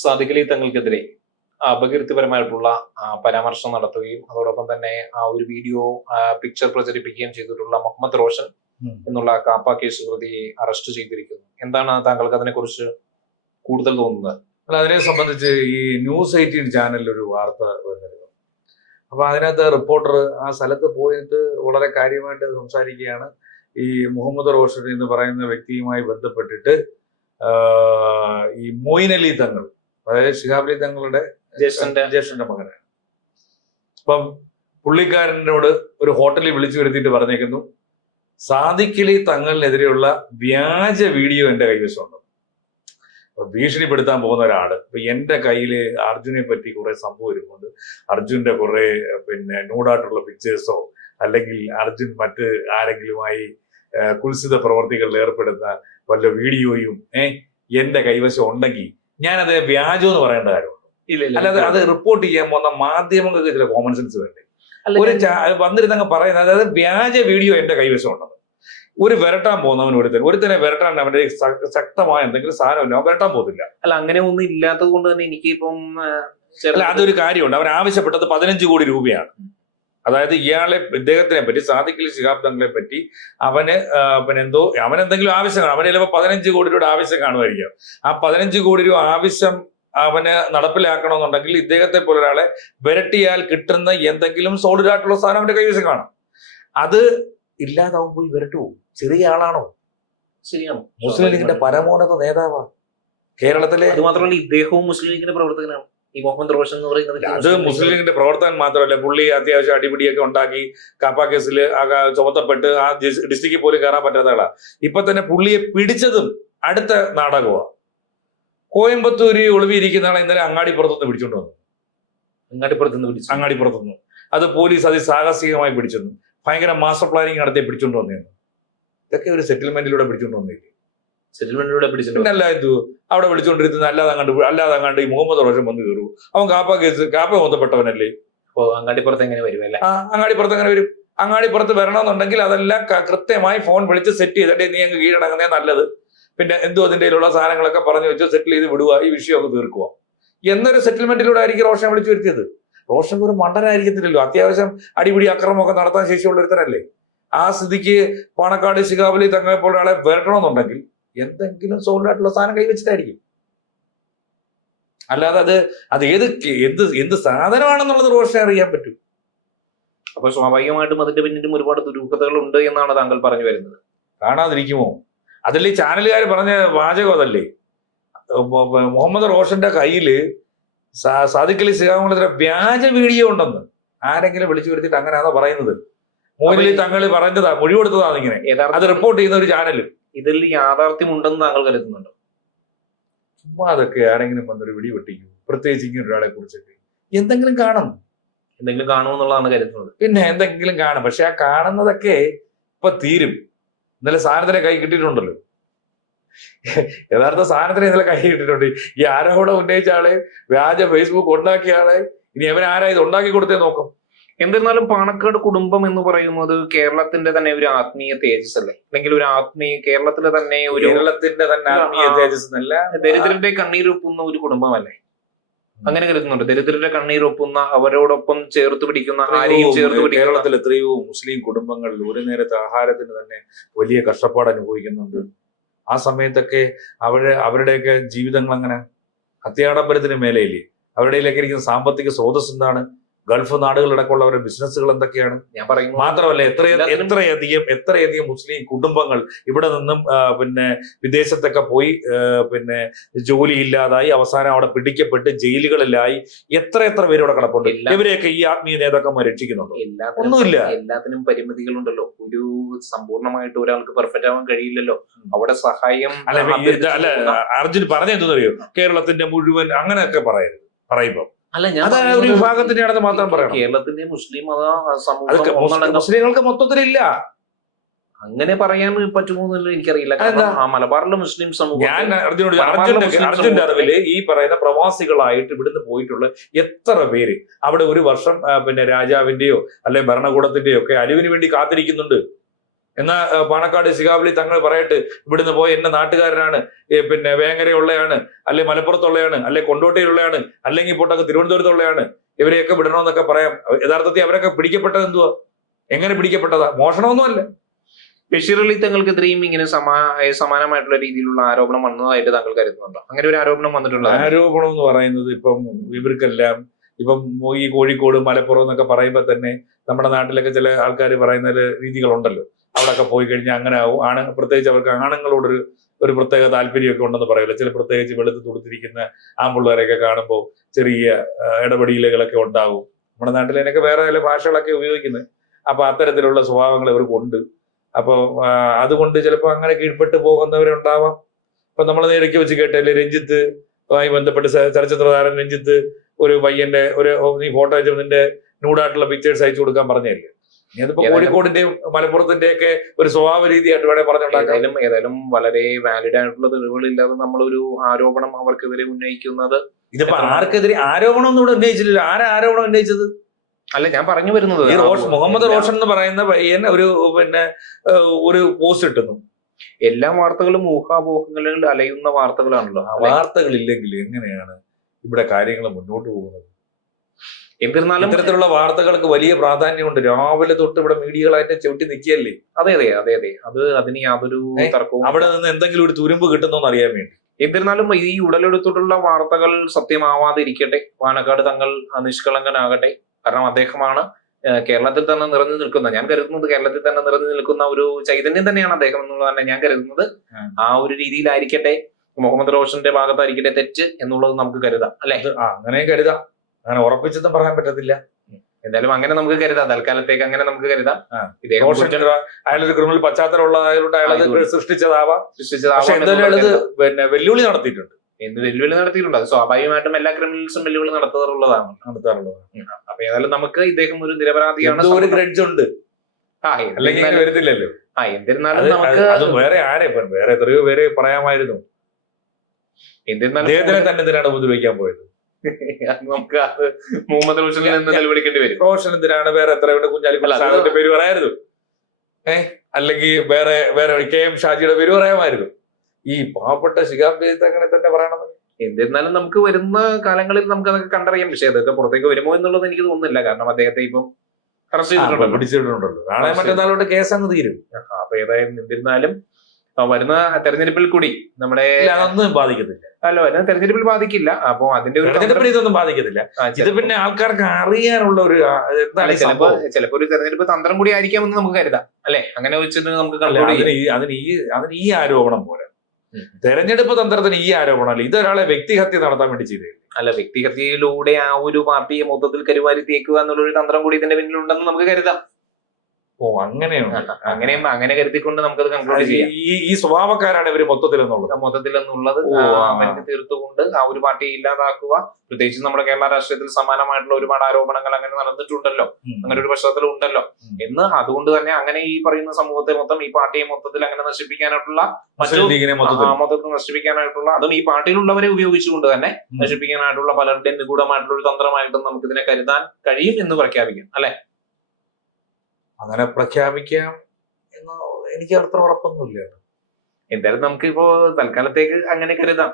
സാദിഖ് അലി തങ്ങൾക്കെതിരെ അപകീർത്തിപരമായിട്ടുള്ള പരാമർശം നടത്തുകയും അതോടൊപ്പം തന്നെ ആ ഒരു വീഡിയോ പിക്ചർ പ്രചരിപ്പിക്കുകയും ചെയ്തിട്ടുള്ള മുഹമ്മദ് റോഷൻ എന്നുള്ള കാപ്പ കേസ് പ്രതിയെ അറസ്റ്റ് ചെയ്തിരിക്കുന്നു. എന്താണ് താങ്കൾക്ക് അതിനെക്കുറിച്ച് കൂടുതൽ തോന്നുന്നത്? അതിനെ സംബന്ധിച്ച് ഈ ന്യൂസ് 18 ചാനലിൽ ഒരു വാർത്ത വന്നിരുന്നു. അപ്പൊ അതിനകത്ത് റിപ്പോർട്ടർ ആ സ്ഥലത്ത് പോയിട്ട് വളരെ കാര്യമായിട്ട് സംസാരിക്കുകയാണ്. ഈ മുഹമ്മദ് റോഷൻ എന്ന് പറയുന്ന വ്യക്തിയുമായി ബന്ധപ്പെട്ടിട്ട് ഈ മൊയ്ൻ അലി തങ്ങൾ, അതായത് ശിഹാബ് അലി തങ്ങളുടെ ജ്യേഷ്ഠന്റെ മകനാണ്. അപ്പം പുള്ളിക്കാരനോട് ഒരു ഹോട്ടലിൽ വിളിച്ചു വരുത്തിയിട്ട് പറഞ്ഞേക്കുന്നു, സാദിഖ് അലി തങ്ങളിനെതിരെയുള്ള വ്യാജ വീഡിയോ എന്റെ കൈവശമുണ്ട്. ഭീഷണിപ്പെടുത്താൻ പോകുന്ന ഒരാള് ഇപ്പൊ എന്റെ കയ്യില് അർജുനെ പറ്റി കുറെ സംഭവം ഇരുന്നുണ്ട്, അർജുന്റെ കുറെ ന്യൂഡായിട്ടുള്ള പിക്ചേഴ്സോ അല്ലെങ്കിൽ അർജുൻ മറ്റ് ആരെങ്കിലുമായി കുൽസിത പ്രവർത്തികളിൽ ഏർപ്പെടുന്ന വല്ല വീഡിയോയും എന്റെ കൈവശം ഉണ്ടെങ്കിൽ ഞാനത് വ്യാജം എന്ന് പറയേണ്ട കാര്യമുള്ളൂ. അല്ലാതെ അത് റിപ്പോർട്ട് ചെയ്യാൻ പോകുന്ന മാധ്യമങ്ങൾക്ക് ചില കോമൺ സെൻസ് വേണ്ടേ? ഒരു വന്നിരുന്നങ്ങ് പറയുന്നത്, അതായത് വ്യാജ വീഡിയോ എന്റെ കൈവശം ഉണ്ടെന്ന്. ഒരു വിരട്ടാൻ പോകുന്നവൻ ഒരുത്തനെ വിരട്ടാൻ അവന്റെ ശക്തമായ എന്തെങ്കിലും സാധനമില്ല, അവൻ വിരട്ടാൻ പോകത്തില്ല. അല്ല, അങ്ങനെ ഒന്നും ഇല്ലാത്തത് കൊണ്ട് തന്നെ എനിക്കിപ്പം അതൊരു കാര്യമുണ്ട്. അവൻ ആവശ്യപ്പെട്ടത് 15 കോടി രൂപയാണ്. അതായത് ഇദ്ദേഹത്തിനെ പറ്റി, സാദിഖ് അലി ശിഹാബ് തങ്ങളെ പറ്റി അവന് അവനെന്തെങ്കിലും ആവശ്യം കാണും. അവന് ചിലപ്പോൾ 15 കോടി രൂപയുടെ ആവശ്യം കാണുമായിരിക്കും. ആ 15 കോടി രൂപ ആവശ്യം അവന് നടപ്പിലാക്കണമെന്നുണ്ടെങ്കിൽ ഇദ്ദേഹത്തെ പോലെ ഒരാളെ വിരട്ടിയാൽ കിട്ടുന്ന എന്തെങ്കിലും സോളിഡ് ആയിട്ടുള്ള സാധനം അവന്റെ കൈവശം കാണും. അത് ഇല്ലാതാവും, പോയി വിരട്ടുവോ? ചെറിയ ആളാണോ? ശരിയാണ്. മുസ്ലിം ലീഗിന്റെ പരമോന്നത നേതാവാണ് കേരളത്തിലെ. അത് മാത്രമല്ല, ഇദ്ദേഹവും മുസ്ലിം ലീഗിന്റെ പ്രവർത്തകനാണ്. ഈ മുഹമ്മദ് റോഷൻ എന്ന് പറയുന്നത് അത് മുസ്ലിം ലീഗിന്റെ പ്രവർത്തകൻ മാത്രമല്ല, പുള്ളി അത്യാവശ്യം അടിപിടിയൊക്കെ ഉണ്ടാക്കി കാപ്പ കേസിൽ ചുമത്തപ്പെട്ട് ആ ഡിസ്ട്രിക്റ്റിൽ പോലും കയറാൻ പറ്റാത്ത ആളാ. ഇപ്പൊ തന്നെ പുള്ളിയെ പിടിച്ചതും അടുത്ത നാടകമാണ്. കോയമ്പത്തൂര് ഒളിവിയിരിക്കുന്ന ആളെ ഇന്നലെ അങ്ങാടിപ്പുറത്തുനിന്ന് പിടിച്ചോണ്ട് വന്നു. അങ്ങാടിപ്പുറത്തുനിന്ന് അത് പോലീസ് അതിസാഹസികമായി പിടിച്ചെന്നു. ഭയങ്കര മാസ്റ്റർ പ്ലാനിങ് നടത്തി പിടിച്ചോണ്ട് വന്നിരുന്നു. ഇതൊക്കെ ഒരു സെറ്റിൽമെന്റിലൂടെ പിടിച്ചോണ്ട് വന്നില്ലേ? സെറ്റിൽമെന്റിലൂടെ പിടിച്ചിട്ടുണ്ട്. അല്ല, എന്തു അവിടെ വിളിച്ചോണ്ടിരുന്നത് അല്ലാതെ ഈ മുഹമ്മദ് റോഷൻ വന്ന് കയറൂ. അവൻ കാപ്പ മൊത്തപ്പെട്ടവനല്ലേ? അങ്ങാടിപ്പുറത്ത് എങ്ങനെ വരുമല്ലേ? അങ്ങാടിപ്പുറത്ത് എങ്ങനെ വരും? അങ്ങാടിപ്പുറത്ത് വരണമെന്നുണ്ടെങ്കിൽ അതെല്ലാം കൃത്യമായി ഫോൺ വിളിച്ച് സെറ്റ് ചെയ്തിട്ടേ നീ അങ്ങ് കീഴടങ്ങുന്നേ നല്ലത്. പിന്നെ എന്തോ അതിൻ്റെ ഉള്ള സാധനങ്ങളൊക്കെ പറഞ്ഞു വെച്ച് സെറ്റിൽ ചെയ്ത് വിടുക, ഈ വിഷയമൊക്കെ തീർക്കുക എന്നൊരു സെറ്റിൽമെന്റിലൂടെ ആയിരിക്കും റോഷനെ വിളിച്ചു വരുത്തിയത്. റോഷൻ ഒരു മണ്ടനായിരിക്കത്തില്ലല്ലോ, അത്യാവശ്യം അടിപിടി അക്രമമൊക്കെ നടത്താൻ ശേഷിയുള്ള ഒരുത്തനല്ലേ. ആ സ്ഥിതിക്ക് പാണക്കാട് ശിഹാബ് അലി തങ്ങളെ പോലെ ഒരാളെ വരട്ടണമെന്നുണ്ടെങ്കിൽ എന്തെങ്കിലും സോളിഡായിട്ടുള്ള സാധനം കൈവച്ചിട്ടായിരിക്കും. അല്ലാതെ അത് എന്ത് സാധനമാണെന്നുള്ളത് റോഷനെ അറിയാൻ പറ്റും. അപ്പൊ സ്വാഭാവികമായിട്ടും അതിന്റെ പിന്നിലും ഒരുപാട് ദുരൂഹതകൾ ഉണ്ട് എന്നാണ് താങ്കൾ പറഞ്ഞു വരുന്നത്. കാണാതിരിക്കുമോ? അതല്ലേ ഈ ചാനലുകാർ പറഞ്ഞ വാചകം. അതല്ലേ മുഹമ്മദ് റോഷന്റെ കയ്യില് സാദിഖ് അലി ശിഹാബ് വ്യാജ വീഡിയോ ഉണ്ടെന്ന് ആരെങ്കിലും വിളിച്ചു വരുത്തിയിട്ട് അങ്ങനെയാണോ പറയുന്നത്? മൊയ്ൻ അലി തങ്ങൾ പറഞ്ഞതാ, മൊഴി കൊടുത്തതാണ് ഇങ്ങനെ. അത് റിപ്പോർട്ട് ചെയ്യുന്ന ഒരു ചാനൽ. ഇതിൽ യാഥാർത്ഥ്യം ഉണ്ടെന്ന് താങ്കൾ കരുതുന്നുണ്ടോ? ചുമ്മാ അതൊക്കെ ആരെങ്കിലും വന്നൊരു വെടി വെട്ടിക്കും, പ്രത്യേകിച്ച് ഇങ്ങനെ ഒരാളെ കുറിച്ചൊക്കെ എന്തെങ്കിലും കാണുമെന്നുള്ളതാണ് കരുതുന്നത്. പിന്നെ എന്തെങ്കിലും കാണും. പക്ഷെ ആ കാണുന്നതൊക്കെ ഇപ്പൊ തീരും. ഇന്നലെ സാധനത്തിനെ കൈ കിട്ടിയിട്ടുണ്ടല്ലോ, യഥാർത്ഥ സാധനത്തിന് ഇന്നലെ കൈ കിട്ടിയിട്ടുണ്ട്. ഈ ആരോപണം ഉന്നയിച്ച ആള്, വ്യാജ ഫേസ്ബുക്ക് ഉണ്ടാക്കിയ ആളെ, ഇനി അവനാരാ ഇത് ഉണ്ടാക്കി കൊടുത്തേ നോക്കും. എന്നിരുന്നാലും പാണക്കാട് കുടുംബം എന്ന് പറയുന്നത് കേരളത്തിന്റെ തന്നെ ഒരു ആത്മീയ തേജസ് അല്ലേ? അല്ലെങ്കിൽ ഒരു കേരളത്തിന്റെ തന്നെ ആത്മീയ തേജസ് എന്നല്ല, ദരിദ്രരുടെ കണ്ണീരൊപ്പുന്ന ഒരു കുടുംബമല്ലേ? അങ്ങനെ കരുതുന്നുണ്ട്. ദരിദ്രരുടെ കണ്ണീരൊപ്പുന്ന, അവരോടൊപ്പം ചേർത്ത് പിടിക്കുന്ന, ആരെയും ചേർത്ത് പിടിക്കുന്ന. കേരളത്തിൽ എത്രയോ മുസ്ലിം കുടുംബങ്ങൾ ഒരു നേരത്തെ ആഹാരത്തിന് തന്നെ വലിയ കഷ്ടപ്പാട് അനുഭവിക്കുന്നുണ്ട്. ആ സമയത്തൊക്കെ അവരുടെയൊക്കെ ജീവിതങ്ങൾ അങ്ങനെ അത്യാഡംബരത്തിന് മേലെയില്ലേ? അവരുടെയിലൊക്കെ ഇരിക്കുന്ന സാമ്പത്തിക സ്രോതസ് എന്താണ്? ഗൾഫ് നാടുകളടക്കമുള്ളവരുടെ ബിസിനസ്സുകൾ എന്തൊക്കെയാണ്? ഞാൻ പറയുന്നത് മാത്രമല്ല എത്രയധികം മുസ്ലിം കുടുംബങ്ങൾ ഇവിടെ നിന്നും വിദേശത്തൊക്കെ പോയി ജോലി ഇല്ലാതായി അവസാനം അവിടെ പിടിക്കപ്പെട്ട് ജയിലുകളിലായി എത്ര പേര് ഇവിടെ കിടപ്പുണ്ട്. ഇവരെയൊക്കെ ഈ ആത്മീയ നേതാക്കന്മാർ രക്ഷിക്കുന്നുണ്ടോ? ഒന്നുമില്ല. എല്ലാത്തിനും പരിമിതികളുണ്ടല്ലോ. ഒരു സമ്പൂർണ്ണമായിട്ട് ഒരാൾക്ക് പെർഫെക്റ്റ് ആവാൻ കഴിയില്ലല്ലോ. അവിടെ സഹായം അല്ല അർജുൻ പറഞ്ഞെന്തറിയോ? കേരളത്തിന്റെ മുഴുവൻ അങ്ങനെയൊക്കെ പറയുമ്പോ അല്ല, ഞാൻ ഒരു വിഭാഗത്തിന്റെ അടുത്ത് മാത്രം പറയണം. കേരളത്തിന്റെ മുസ്ലിം മത മുസ്ലിങ്ങൾക്ക് മൊത്തത്തിലില്ല. അങ്ങനെ പറയാൻ പറ്റുമോ എന്നല്ലോ എനിക്കറിയില്ല. ആ മലബാറിലെ മുസ്ലിം സമൂഹം, ഞാൻ അർജുന്റെ അറിവില് ഈ പറയുന്ന പ്രവാസികളായിട്ട് ഇവിടുന്ന് പോയിട്ടുള്ള എത്ര പേര് അവിടെ ഒരു വർഷം രാജാവിന്റെയോ അല്ലെ ഭരണകൂടത്തിന്റെയോ ഒക്കെ അലിവിന് വേണ്ടി കാത്തിരിക്കുന്നുണ്ട്. എന്നാ പാണക്കാട് ശിഹാബലി തങ്ങൾ പറയട്ടെ, ഇവിടുന്ന് പോയി എന്റെ നാട്ടുകാരനാണ്, പിന്നെ വേങ്ങരയുള്ളയാണ്, അല്ലെ മലപ്പുറത്തുള്ളയാണ്, അല്ലെ കൊണ്ടോട്ടിയിലുള്ളയാണ്, അല്ലെങ്കിൽ പോട്ടൊക്കെ തിരുവനന്തപുരത്തുള്ളയാണ്, ഇവരെയൊക്കെ വിടണമെന്നൊക്കെ പറയാം. യഥാർത്ഥത്തിൽ അവരൊക്കെ പിടിക്കപ്പെട്ടത് എന്തുവാ? എങ്ങനെ പിടിക്കപ്പെട്ടതാ? മോഷണമൊന്നുമല്ല. ബഷീർ അലി തങ്ങൾക്കെതിരെയും ഇങ്ങനെ സമാനമായിട്ടുള്ള രീതിയിലുള്ള ആരോപണം വന്നതായിട്ട് താങ്കൾ കരുതുന്നുണ്ടോ? അങ്ങനെ ഒരു ആരോപണം വന്നിട്ടുണ്ടോ? ആരോപണം എന്ന് പറയുന്നത് ഇപ്പം ഇവർക്കെല്ലാം ഇപ്പം ഈ കോഴിക്കോട് മലപ്പുറം എന്നൊക്കെ പറയുമ്പോൾ തന്നെ നമ്മുടെ നാട്ടിലൊക്കെ ചില ആൾക്കാർ പറയുന്ന രീതികളുണ്ടല്ലോ. അവിടെയൊക്കെ പോയി കഴിഞ്ഞാൽ അങ്ങനെ ആവും. പ്രത്യേകിച്ച് അവർക്ക് ആണുങ്ങളോടൊരു പ്രത്യേക താല്പര്യമൊക്കെ ഉണ്ടെന്ന് പറയില്ല. ചില പ്രത്യേകിച്ച് വെളുത്ത് തുടുത്തിരിക്കുന്ന ആൺപിള്ളേരെയൊക്കെ കാണുമ്പോൾ ചെറിയ ഇടപെടലുകളൊക്കെ ഉണ്ടാവും. നമ്മുടെ നാട്ടിൽ അതിനൊക്കെ വേറെ ചില ഭാഷകളൊക്കെ ഉപയോഗിക്കുന്നത്. അപ്പൊ അത്തരത്തിലുള്ള സ്വഭാവങ്ങൾ ഇവർക്കുണ്ട്. അപ്പൊ അതുകൊണ്ട് ചിലപ്പോൾ അങ്ങനെ കീഴ്പ്പെട്ട് പോകുന്നവരുണ്ടാവാം. ഇപ്പൊ നമ്മൾ നേരൊക്കെ വെച്ച് കേട്ടല്ലേ, രഞ്ജിത്തുമായി ബന്ധപ്പെട്ട് ചലച്ചിത്ര താരം രഞ്ജിത്ത് ഒരു പയ്യന്റെ നീ ഫോട്ടോ അയച്ചു നിന്റെ ന്യൂഡായിട്ടുള്ള പിക്ചേഴ്സ് അയച്ചു കൊടുക്കാൻ പറഞ്ഞല്ലേ. അതിപ്പോ കോഴിക്കോടിന്റെയും മലപ്പുറത്തിന്റെ ഒക്കെ ഒരു സ്വഭാവ രീതിയായിട്ട് വേണേ പറഞ്ഞുണ്ടാക്കാം. ഏതായാലും വളരെ വാലിഡ് ആയിട്ടുള്ള തെളിവുകളില്ലാതെ നമ്മളൊരു ആരോപണം അവർക്കെതിരെ ഉന്നയിക്കുന്നത്, ഇതിപ്പോ ആർക്കെതിരെ ആരോപണം ഒന്നും ഇവിടെ ഉന്നയിച്ചിട്ടില്ല. ആരാ ആരോപണം ഉന്നയിച്ചത്? അല്ല, ഞാൻ പറഞ്ഞു വരുന്നത് ഈ മുഹമ്മദ് റോഷൻ എന്ന് പറയുന്ന പയ്യൻ ഒരു പോസ്റ്റ് ഇട്ടുന്നു. എല്ലാ വാർത്തകളും ഊഹാപോഹങ്ങളിൽ അലയുന്ന വാർത്തകളാണല്ലോ. വാർത്തകളില്ലെങ്കിൽ എങ്ങനെയാണ് ഇവിടെ കാര്യങ്ങൾ മുന്നോട്ട് പോകുന്നത്? എന്നിരുന്നാലും ഇത്തരത്തിലുള്ള വാർത്തകൾക്ക് വലിയ പ്രാധാന്യമുണ്ട്. രാവിലെ തൊട്ട് ഇവിടെ മീഡിയകളായിട്ട് ചവിട്ടി നിൽക്കുകയല്ലേ. അതെ. അത് അതിന് യാതൊരു തർക്കവും. അവിടെ നിന്ന് എന്തെങ്കിലും ഒരു തുരുമ്പ് കിട്ടുന്നോന്ന് അറിയാൻ വേണ്ടി. എന്നിരുന്നാലും ഈ ഉടലെടുത്തിട്ടുള്ള വാർത്തകൾ സത്യമാവാതിരിക്കട്ടെ. പാണക്കാട് തങ്ങൾ നിഷ്കളങ്കനാകട്ടെ. കാരണം അദ്ദേഹമാണ് കേരളത്തിൽ തന്നെ നിറഞ്ഞു നിൽക്കുന്ന, ഞാൻ കരുതുന്നത് കേരളത്തിൽ തന്നെ നിറഞ്ഞു നിൽക്കുന്ന ഒരു ചൈതന്യം തന്നെയാണ് അദ്ദേഹം എന്നുള്ളതാണ് ഞാൻ കരുതുന്നത്. ആ ഒരു രീതിയിലായിരിക്കട്ടെ, മുഹമ്മദ് റോഷന്റെ ഭാഗത്തായിരിക്കട്ടെ തെറ്റ് എന്നുള്ളത് നമുക്ക് കരുതാം, അല്ലെ? അങ്ങനെ കരുതാം. അങ്ങനെ ഉറപ്പിച്ചൊന്നും പറയാൻ പറ്റത്തില്ല. എന്തായാലും അങ്ങനെ നമുക്ക് കരുതാം, തൽക്കാലത്തേക്ക് അങ്ങനെ നമുക്ക് കരുതാം. അയാളൊരു ക്രിമിനൽ പശ്ചാത്തലം ഉള്ളതായതുകൊണ്ട് അയാളത് സൃഷ്ടിച്ചതാവാം. പിന്നെ വെല്ലുവിളി നടത്തിയിട്ടുണ്ട്. വെല്ലുവിളി നടത്തിയിട്ടുണ്ട്. അത് സ്വാഭാവികമായിട്ടും എല്ലാ ക്രിമിനൽസും വെല്ലുവിളി നടത്താറുള്ളതാണ്. അപ്പൊ ഏതായാലും നമുക്ക് ഇദ്ദേഹം ഒരു നിരപരാധിയാണ്, ഒരു ഗ്രഡ്ജ് ഉണ്ട്, അല്ലെങ്കിൽ വരത്തില്ലല്ലോ. എന്നിരുന്നാലും നമുക്ക് വേറെ എത്രയോ പേരെ പറയാമായിരുന്നു. എന്നിരുന്നാലും തന്നെ എന്തിനാണ് ഉപദ്രവിക്കാൻ പോയത്? നമുക്ക് അത് മുഹമ്മദ് റോഷനിൽ നിന്ന് തെളിവെടുക്കേണ്ടി വരും. റോഷൻ എന്തിനാണ്? വേറെ എത്രയുണ്ട്? കുഞ്ഞാലിക്കുട്ടി പേര് പറയായിരുന്നു. അല്ലെങ്കിൽ വേറെ KM ഷാജിയുടെ പേര് പറയാമായിരുന്നു. ഈ പാവപ്പെട്ട ശിഹാബ് അങ്ങനെ തന്നെ പറയണത്. എന്നിരുന്നാലും നമുക്ക് വരുന്ന കാലങ്ങളിൽ നമുക്ക് അതൊക്കെ കണ്ടറിയാം. പക്ഷേ അതൊക്കെ പുറത്തേക്ക് വരുമോ എന്നുള്ളത് എനിക്ക് തോന്നുന്നില്ല. കാരണം അദ്ദേഹത്തെ ഇപ്പം അറസ്റ്റ് ചെയ്തിട്ടുണ്ടല്ലോ, പിടിച്ചിട്ടുണ്ടല്ലോ. നാളെ മറ്റന്നാളോട്ട് കേസ് അങ്ങ് തീരും. അപ്പൊ ഏതായാലും എന്നിരുന്നാലും വരുന്ന തെരഞ്ഞെടുപ്പിൽ കൂടി നമ്മുടെ അതൊന്നും ബാധിക്കത്തില്ല. വരുന്ന തെരഞ്ഞെടുപ്പിൽ ബാധിക്കില്ല. അപ്പൊ അതിന്റെ ഒരു ഇതൊന്നും ബാധിക്കത്തില്ല. ഇത് പിന്നെ ആൾക്കാർക്ക് അറിയാനുള്ള ഒരു ചിലപ്പോ ഒരു തെരഞ്ഞെടുപ്പ് തന്ത്രം കൂടി ആയിരിക്കാമെന്ന് നമുക്ക് കരുതാം, അല്ലെ? അങ്ങനെ വെച്ചിട്ട് നമുക്ക് അതിന് ഈ ആരോപണം പോലെ തെരഞ്ഞെടുപ്പ് തന്ത്രത്തിന് ഈ ആരോപണമല്ല. ഇതൊരാളെ വ്യക്തിഹത്യ നടത്താൻ വേണ്ടി ചെയ്തേ. അല്ല, വ്യക്തിഹത്യയിലൂടെ ആ ഒരു പാർട്ടിയെ മൊത്തത്തിൽ കരുവാരി തേക്കുക എന്നുള്ളൊരു തന്ത്രം കൂടി ഇതിന്റെ പിന്നിലുണ്ടെന്ന് നമുക്ക് കരുതാം. അങ്ങനെയാണ്. അങ്ങനെ കരുതിക്കൊണ്ട് നമുക്കത് കൺക്ലൂഡ് ചെയ്യാം. ഈ സ്വഭാവക്കാരാണ് ഇവര് മൊത്തത്തിലെന്നുള്ളത് തീർത്തുകൊണ്ട് ആ ഒരു പാർട്ടിയെ ഇല്ലാതാക്കുക. പ്രത്യേകിച്ച് നമ്മുടെ കേരള രാഷ്ട്രീയത്തിൽ സമാനമായിട്ടുള്ള ഒരുപാട് ആരോപണങ്ങൾ അങ്ങനെ നടന്നിട്ടുണ്ടല്ലോ, അങ്ങനെ ഒരു പശ്ചാത്തലം ഉണ്ടല്ലോ എന്ന്. അതുകൊണ്ട് തന്നെ അങ്ങനെ ഈ പറയുന്ന സമൂഹത്തെ മൊത്തം, ഈ പാർട്ടിയെ മൊത്തത്തിൽ അങ്ങനെ നശിപ്പിക്കാനായിട്ടുള്ള മൊത്തത്തിൽ നശിപ്പിക്കാനായിട്ടുള്ള, അതും ഈ പാർട്ടിയിലുള്ളവരെ ഉപയോഗിച്ചുകൊണ്ട് തന്നെ നശിപ്പിക്കാനായിട്ടുള്ള പലരുടെയും നിഗൂഢമായിട്ടുള്ള ഒരു തന്ത്രമായിട്ടും നമുക്ക് ഇതിനെ കരുതാൻ കഴിയും എന്ന് പ്രഖ്യാപിക്കാം, അല്ലെ? അങ്ങനെ പ്രഖ്യാപിക്കാം എന്ന് എനിക്ക് അത്ര ഉറപ്പൊന്നുമില്ല. എന്തായാലും നമുക്കിപ്പോ തൽക്കാലത്തേക്ക് അങ്ങനെ കരുതാം.